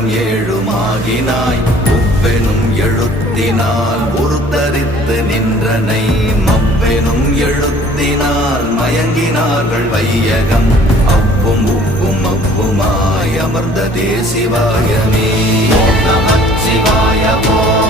உலகம் ஏழுமாகினாய் உப்பெனும் எழுத்தினால் உருத்தரித்து நின்றனை மப்பெனும் எழுத்தினால் மயங்கினார்கள் வையகம் அவ்வும் உப்பும் அவ்வுமாய் அமர்ந்ததே சிவாயமே. ஓம் நமச்சிவாய. ஓம்